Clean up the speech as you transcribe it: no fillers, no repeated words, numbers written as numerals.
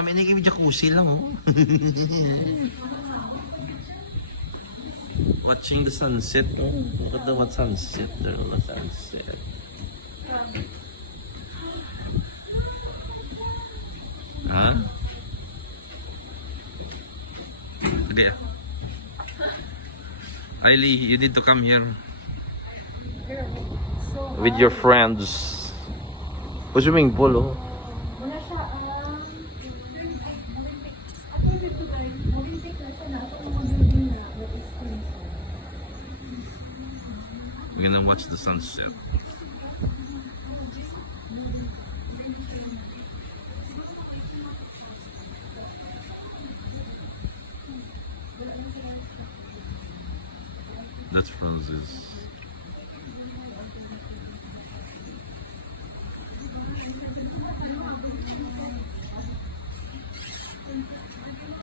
May naging jacuzzi lang, oh. Watching the sunset, oh. Look at the what sunset. There on the sunset. Huh? Okay. Riley, you need to come here. With your friends. Swimming pool, oh. Wala siya, We're gonna watch the sunset.